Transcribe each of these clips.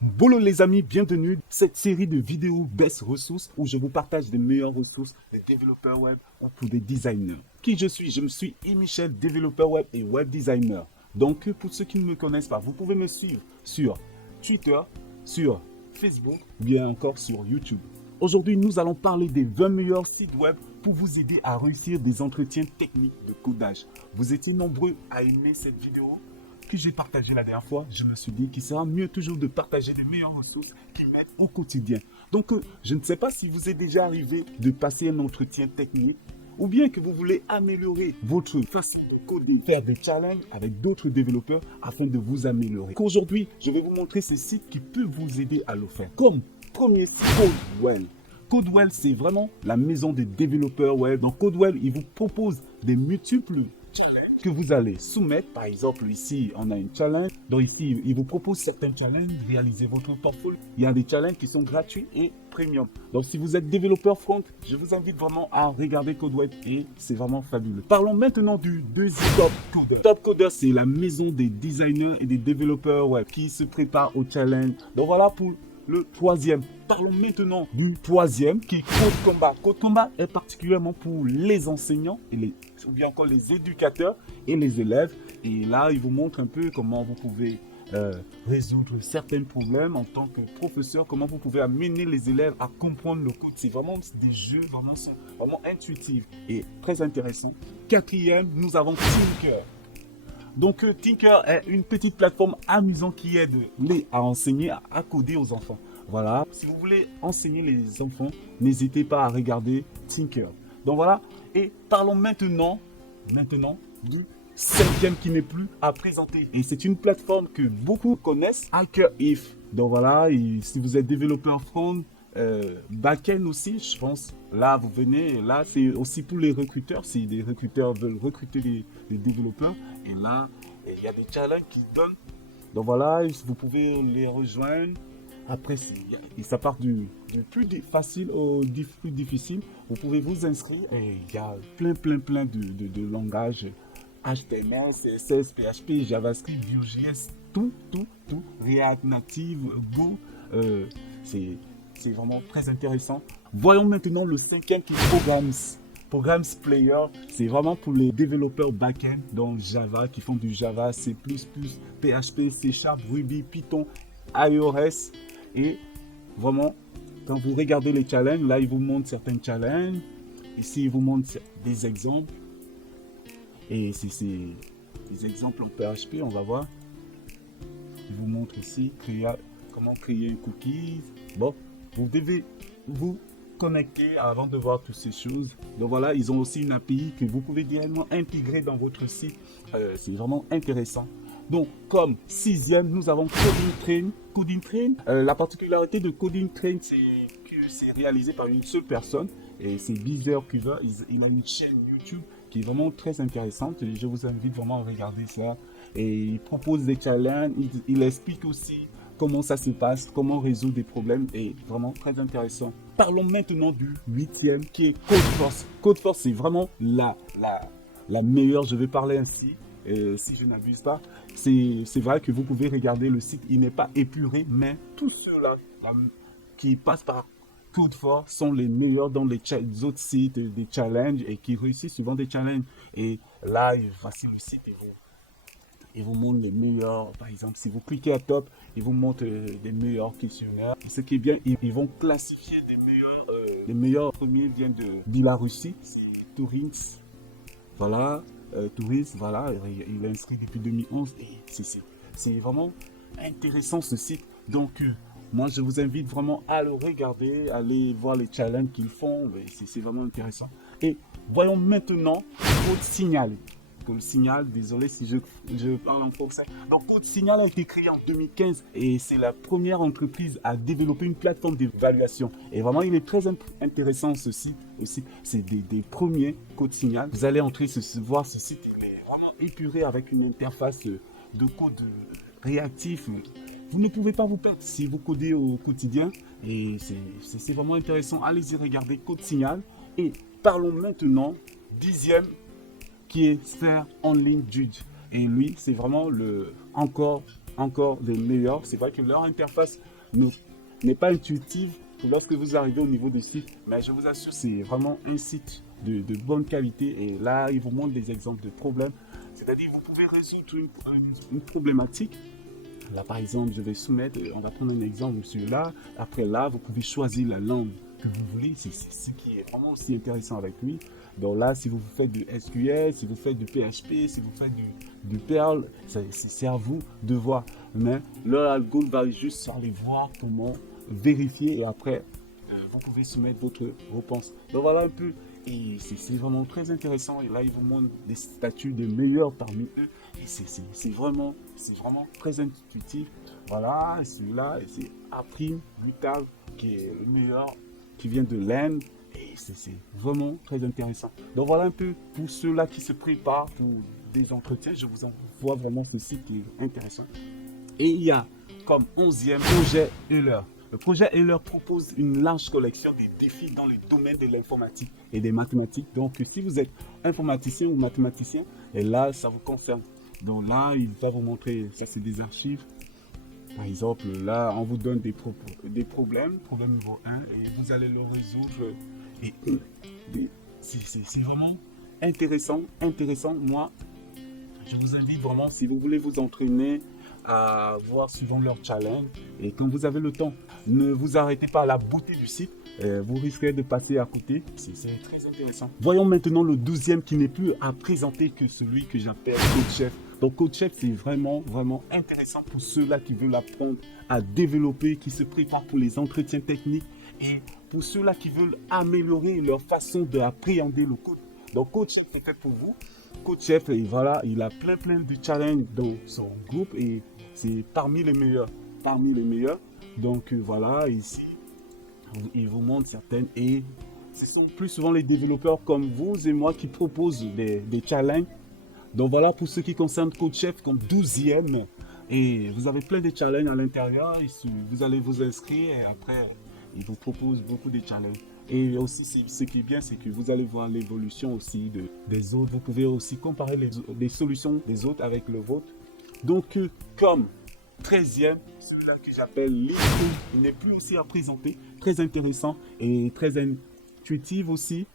Bonjour les amis, bienvenue dans cette série de vidéos Best Ressources où je vous partage les meilleures ressources des développeurs web ou pour des designers. Qui je suis? Je me suis Michel, développeur web et web designer. Donc pour ceux qui ne me connaissent pas, vous pouvez me suivre sur Twitter, sur Facebook ou bien encore sur YouTube. Aujourd'hui, nous allons parler des 20 meilleurs sites web pour vous aider à réussir des entretiens techniques de codage. Vous étiez nombreux à aimer cette vidéo que j'ai partagé la dernière fois. Je me suis dit qu'il sera mieux toujours de partager les meilleures ressources qui m'aident au quotidien. Donc, je ne sais pas si vous êtes déjà arrivé de passer un entretien technique ou bien que vous voulez améliorer votre façon de coder, faire des challenges avec d'autres développeurs afin de vous améliorer. Aujourd'hui, je vais vous montrer ces sites qui peuvent vous aider à le faire. Comme premier site, Codewell. Codewell, c'est vraiment la maison des développeurs web. Donc, Codewell, il vous propose des multiples que vous allez soumettre. Par exemple, ici, on a une challenge. Donc ici, il vous propose certains challenges, réalisez votre portfolio. Il y a des challenges qui sont gratuits et premium. Donc si vous êtes développeur front, je vous invite vraiment à regarder Codewell et c'est vraiment fabuleux. Parlons maintenant du deuxième Top Coder. Top Coder, c'est la maison des designers et des développeurs web qui se préparent au challenge. Donc voilà pour le troisième. Parlons maintenant du troisième qui est CodeCombat. CodeCombat est particulièrement pour les enseignants ou bien encore les éducateurs et les élèves. Et là, il vous montre un peu comment vous pouvez résoudre certains problèmes en tant que professeur, comment vous pouvez amener les élèves à comprendre le code. C'est vraiment des jeux vraiment intuitifs et très intéressants. Quatrième, nous avons Tinker. Donc Tinker est une petite plateforme amusante qui aide à enseigner à coder aux enfants. Voilà, si vous voulez enseigner les enfants, n'hésitez pas à regarder Tinker. Donc voilà, et parlons maintenant du cinquième qui n'est plus à présenter. Et c'est une plateforme que beaucoup connaissent, HackerIf. Donc voilà, et si vous êtes développeur front, back-end aussi, je pense. Là, vous venez, là, c'est aussi pour les recruteurs. Si des recruteurs veulent recruter des développeurs, et là, il y a des challenges qui donnent. Donc voilà, vous pouvez les rejoindre. Après, ça part du plus facile au plus difficile. Vous pouvez vous inscrire et il y a plein de langages. HTML, CSS, PHP, JavaScript, Vue.js, tout, React Native, Go. C'est vraiment très intéressant. Voyons maintenant le cinquième qui est Programs Player. C'est vraiment pour les développeurs back-end dans Java qui font du Java, C++, PHP, C Sharp, Ruby, Python, iOS. Et vraiment, quand vous regardez les challenges, là, il vous montre certains challenges. Ici, il vous montre des exemples. Et si c'est des exemples en PHP, on va voir. Il vous montre ici comment créer un cookie. Bon, vous devez vous connecter avant de voir toutes ces choses. Donc voilà, ils ont aussi une API que vous pouvez directement intégrer dans votre site. C'est vraiment intéressant. Donc, comme sixième, nous avons Coding Train. La particularité de Coding Train, c'est que c'est réalisé par une seule personne. Et c'est Beazer Cuver. Il a une chaîne YouTube qui est vraiment très intéressante. Je vous invite vraiment à regarder ça. Et il propose des challenges. Il explique aussi comment ça se passe, comment résoudre des problèmes. Et vraiment très intéressant. Parlons maintenant du huitième qui est CodeForce. CodeForce, c'est vraiment la meilleure. Je vais parler ainsi. Si je n'abuse pas, c'est vrai que vous pouvez regarder le site, il n'est pas épuré, mais tous ceux-là qui passent par CodeForce sont les meilleurs dans les autres sites, des challenges et qui réussissent souvent des challenges. Et là, voici le site il vous montre les meilleurs. Par exemple, si vous cliquez à top, il vous montre des meilleurs questionnaires. Ce qui est bien, ils vont classifier des meilleurs. Les meilleurs premiers viennent de la Russie, Tourins. Voilà. Touriste, voilà, il est inscrit depuis 2011 et c'est vraiment intéressant ce site. Donc, moi, je vous invite vraiment à le regarder, à aller voir les challenges qu'ils font. C'est vraiment intéressant. Et voyons maintenant Code Signal. Code Signal, désolé si je parle en français. Donc, Code Signal a été créé en 2015 et c'est la première entreprise à développer une plateforme d'évaluation. Et vraiment, il est très intéressant ce site. C'est des premiers Code Signal. Vous allez entrer voir ce site, il est vraiment épuré avec une interface de code réactif. Vous ne pouvez pas vous perdre si vous codez au quotidien. Et c'est vraiment intéressant. Allez-y regarder Code Signal. Et parlons maintenant, dixième, qui est Sphere Online Judge. Et lui, c'est vraiment encore encore des meilleurs. C'est vrai que leur interface n'est pas intuitive lorsque vous arrivez au niveau du site, mais je vous assure, c'est vraiment un site de bonne qualité. Et là, ils vous montrent des exemples de problèmes. C'est-à-dire, vous pouvez résoudre une problématique. Là, par exemple, je vais soumettre, on va prendre un exemple sur là. Après là, vous pouvez choisir la langue que vous voulez. C'est ce qui est vraiment aussi intéressant avec lui. Donc là, si vous faites du SQL, si vous faites du PHP, si vous faites du Perl, c'est à vous de voir. Mais leur algorithme va juste aller voir comment vérifier et après, vous pouvez soumettre votre réponse. Donc voilà un peu. Et c'est vraiment très intéressant. Et là, ils vous montrent des statuts de meilleurs parmi eux. Et c'est vraiment très intuitif. Voilà, celui-là, c'est Aprim Vital qui est le meilleur, qui vient de l'Inde. Et c'est vraiment très intéressant. Donc voilà un peu pour ceux-là qui se préparent pour des entretiens. Je vous envoie vraiment ce site qui est intéressant. Et il y a comme 11e projet Euler. Le projet Euler propose une large collection de défis dans les domaines de l'informatique et des mathématiques. Donc, si vous êtes informaticien ou mathématicien, et là, ça vous concerne. Donc là, il va vous montrer, ça c'est des archives. Par exemple, là, on vous donne des problèmes, problème niveau 1, et vous allez le résoudre. Et c'est vraiment intéressant. Moi, je vous invite vraiment, si vous voulez vous entraîner, à voir suivant leur challenge. Et quand vous avez le temps, ne vous arrêtez pas à la beauté du site. Vous risquerez de passer à côté. C'est très intéressant. Voyons maintenant le 12e qui n'est plus à présenter que celui que j'appelle CodeChef. Donc CodeChef, c'est vraiment intéressant pour ceux-là qui veulent apprendre à développer, qui se préparent pour les entretiens techniques et pour ceux-là qui veulent améliorer leur façon d'appréhender le code. Donc CodeChef est fait pour vous. CodeChef, et voilà, il a plein de challenges dans son groupe et c'est parmi les meilleurs. Donc voilà, ici, il vous montre certaines et ce sont plus souvent les développeurs comme vous et moi qui proposent des challenges. Donc voilà pour ce qui concerne CodeChef comme 12e. Et vous avez plein de challenges à l'intérieur. Vous allez vous inscrire et après, il vous propose beaucoup de challenges. Et aussi, ce qui est bien, c'est que vous allez voir l'évolution aussi des autres. Vous pouvez aussi comparer les solutions des autres avec le vôtre. Donc, comme 13e, celui-là que j'appelle LeetCode, il n'est plus aussi à présenter. Très intéressant et très intuitif aussi.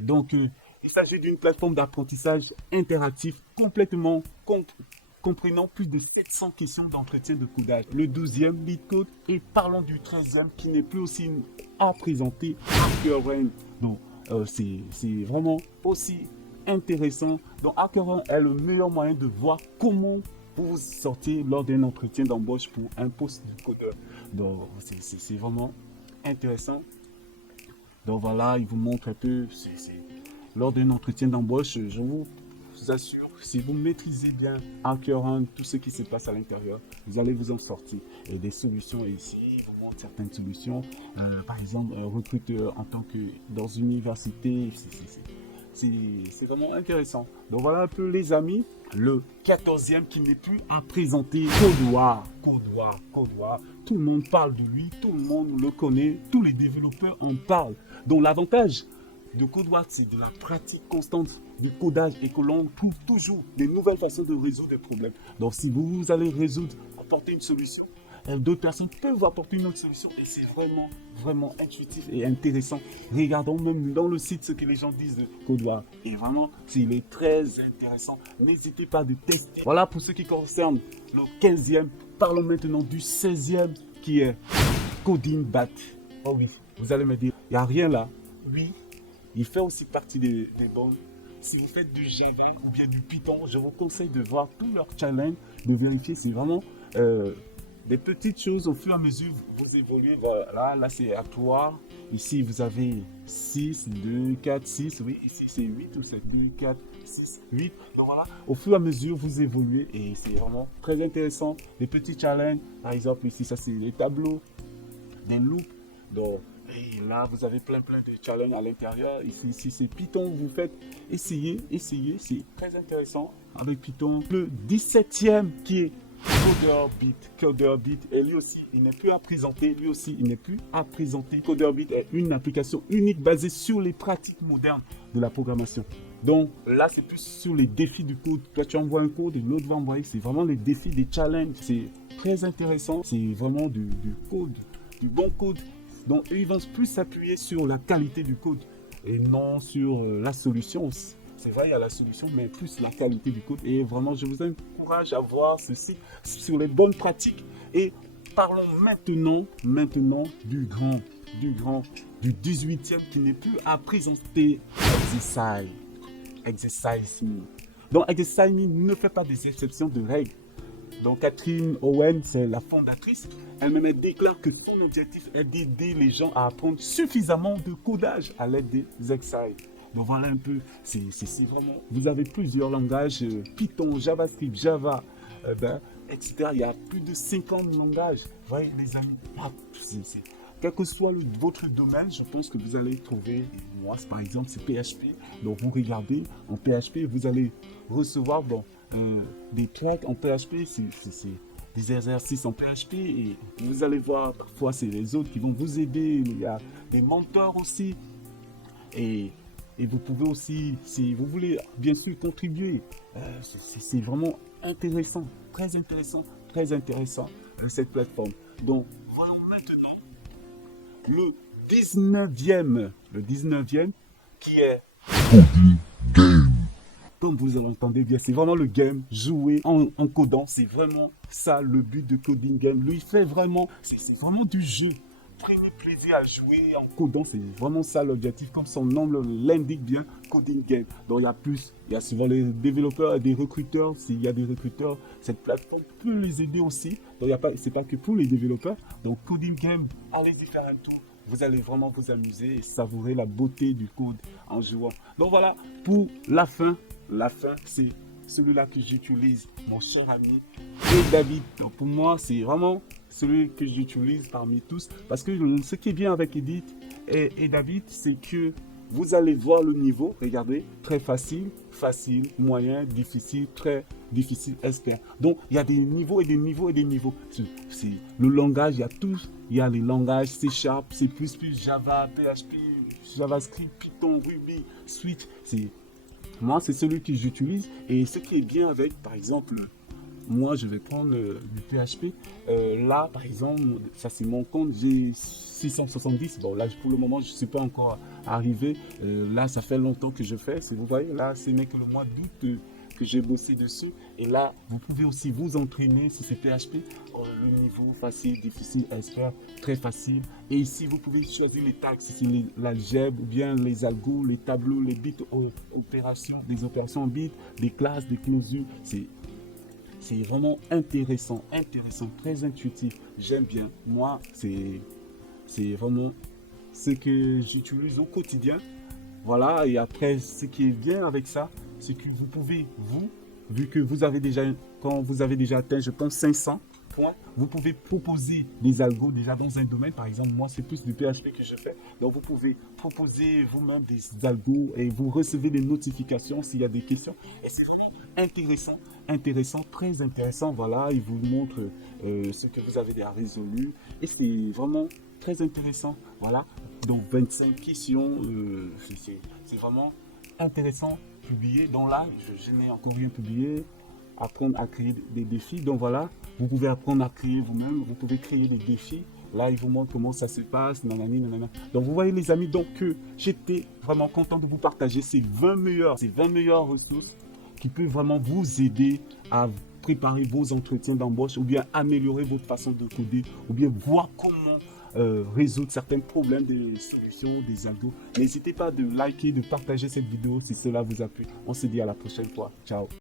Donc, il s'agit d'une plateforme d'apprentissage interactif complètement comprenant plus de 700 questions d'entretien de codage. Le 12e, LeetCode, et parlons du 13e qui n'est plus aussi à présenter, HackerRank. Donc, c'est vraiment aussi intéressant. Donc, HackerRank est le meilleur moyen de voir comment vous sortir lors d'un entretien d'embauche pour un poste de codeur. Donc, c'est vraiment intéressant. Donc, voilà, il vous montre un peu, lors d'un entretien d'embauche, je vous assure, si vous maîtrisez bien HackerRank, tout ce qui se passe à l'intérieur, vous allez vous en sortir. Et des solutions ici, il vous montre certaines solutions. Par exemple, recruteur en tant que dans une université, c'est vraiment intéressant. Donc voilà un peu les amis. Le 14e qui n'est plus à présenter, Codewar. Tout le monde parle de lui, tout le monde le connaît, tous les développeurs en parlent. Donc l'avantage de Codewar, c'est de la pratique constante du codage et que l'on trouve toujours des nouvelles façons de résoudre des problèmes. Donc si vous allez apporter une solution, d'autres personnes peuvent vous apporter une autre solution et c'est vraiment intuitif et intéressant. Regardons même dans le site ce que les gens disent de Codewar. Et vraiment, il est très intéressant. N'hésitez pas de tester. Voilà pour ce qui concerne le 15e. Parlons maintenant du 16e qui est CodingBat. Oh oui, vous allez me dire, il n'y a rien là. Oui, il fait aussi partie des bons. Si vous faites du Java ou bien du Python, je vous conseille de voir tous leurs challenges, de vérifier si vraiment des petites choses au fur et à mesure vous évoluez. Voilà, là c'est aléatoire. Ici vous avez 6, 2, 4, 6. Oui, ici c'est 8 ou 7, 2, 4, 6, 8. Donc voilà, au fur et à mesure vous évoluez et c'est vraiment très intéressant. Des petits challenges, par exemple ici ça c'est les tableaux, des loops. Donc, et là, vous avez plein de challenges à l'intérieur. Ici, c'est Python. Vous faites essayez. C'est très intéressant avec Python. Le 17e qui est CoderBit. Et lui aussi, il n'est plus à présenter. CoderBit est une application unique basée sur les pratiques modernes de la programmation. Donc là, c'est plus sur les défis du code. Toi, tu envoies un code et l'autre va envoyer. C'est vraiment les défis, des challenges. C'est très intéressant. C'est vraiment du code, du bon code. Donc, eux, ils vont plus s'appuyer sur la qualité du code et non sur la solution. C'est vrai, il y a la solution, mais plus la qualité du code. Et vraiment, je vous encourage à voir ceci sur les bonnes pratiques. Et parlons maintenant du 18e qui n'est plus à présenter Exercise Me. Donc, Exercise Me ne fait pas des exceptions de règles. Donc, Catherine Owen, c'est la fondatrice. Elle déclare que son objectif est d'aider les gens à apprendre suffisamment de codage à l'aide des exercices. Donc, voilà un peu, c'est vraiment, vous avez plusieurs langages, Python, JavaScript, Java, etc. Il y a plus de 50 langages. Vous voyez, les amis, quel que soit votre domaine, je pense que vous allez trouver, moi, par exemple, c'est PHP. Donc, vous regardez en PHP, vous allez recevoir des tracks en PHP, c'est des exercices en PHP et vous allez voir, parfois, c'est les autres qui vont vous aider. Il y a des mentors aussi. Et vous pouvez aussi, si vous voulez, bien sûr, contribuer. C'est vraiment intéressant, très intéressant, cette plateforme. Donc, voilà maintenant le 19e qui est Coding Game. Comme vous l'entendez bien, c'est vraiment le game, jouer en codant, c'est vraiment ça le but de Coding Game. Lui, il fait vraiment, c'est vraiment du jeu. Prenez plaisir à jouer en codant, c'est vraiment ça l'objectif, comme son nom l'indique bien, Coding Game. Donc il y a souvent les développeurs et des recruteurs. S'il y a des recruteurs, cette plateforme peut les aider aussi. Donc c'est pas que pour les développeurs. Donc Coding Game, allez-y faire un tour. Vous allez vraiment vous amuser et savourer la beauté du code en jouant. Donc voilà, pour la fin, c'est celui-là que j'utilise, mon cher ami et David. Donc pour moi, c'est vraiment celui que j'utilise parmi tous. Parce que ce qui est bien avec Edith et David, c'est que vous allez voir le niveau. Regardez, très facile, moyen, difficile, très difficile, expert. Donc, il y a des niveaux et des niveaux et des niveaux. C'est le langage, il y a tous. Il y a les langages C#, C++, Java, PHP, JavaScript, Python, Ruby, Switch. Moi, c'est celui que j'utilise. Et ce qui est bien avec, par exemple, moi, je vais prendre du PHP. Là, par exemple, ça c'est mon compte, j'ai 670. Bon, là, pour le moment, je ne suis pas encore arrivé. Là, ça fait longtemps que je fais. Si vous voyez, là, ce n'est que le mois d'août que j'ai bossé dessus. Et là, vous pouvez aussi vous entraîner sur ces PHP. Le niveau facile, difficile, expert, très facile. Et ici, vous pouvez choisir les tags, si l'algèbre, ou bien les algos, les tableaux, les bits opérations, des opérations en bits, des classes, des clauses. C'est vraiment intéressant, très intuitif. J'aime bien. Moi, c'est vraiment ce que j'utilise au quotidien. Voilà, et après, ce qui est bien avec ça, c'est que vous pouvez, vu que vous avez déjà, quand vous avez déjà atteint, je pense, 500 points, vous pouvez proposer des algos déjà dans un domaine. Par exemple, moi, c'est plus du PHP que je fais. Donc, vous pouvez proposer vous-même des algos et vous recevez des notifications s'il y a des questions. Et c'est vraiment intéressant, très intéressant. Voilà, il vous montre ce que vous avez déjà résolu. Et c'est vraiment très intéressant. Voilà, donc 25 questions. C'est vraiment intéressant. Publié. Donc là, je n'ai encore rien publié. Apprendre à créer des défis. Donc voilà, vous pouvez apprendre à créer vous-même. Vous pouvez créer des défis. Là, il vous montre comment ça se passe. Nanani, nanana. Donc vous voyez les amis, donc j'étais vraiment content de vous partager ces 20 meilleures ressources qui peuvent vraiment vous aider à préparer vos entretiens d'embauche ou bien améliorer votre façon de coder ou bien voir comment résoudre certains problèmes, des solutions, des algos. N'hésitez pas de liker, de partager cette vidéo si cela vous a plu. On se dit à la prochaine fois. Ciao.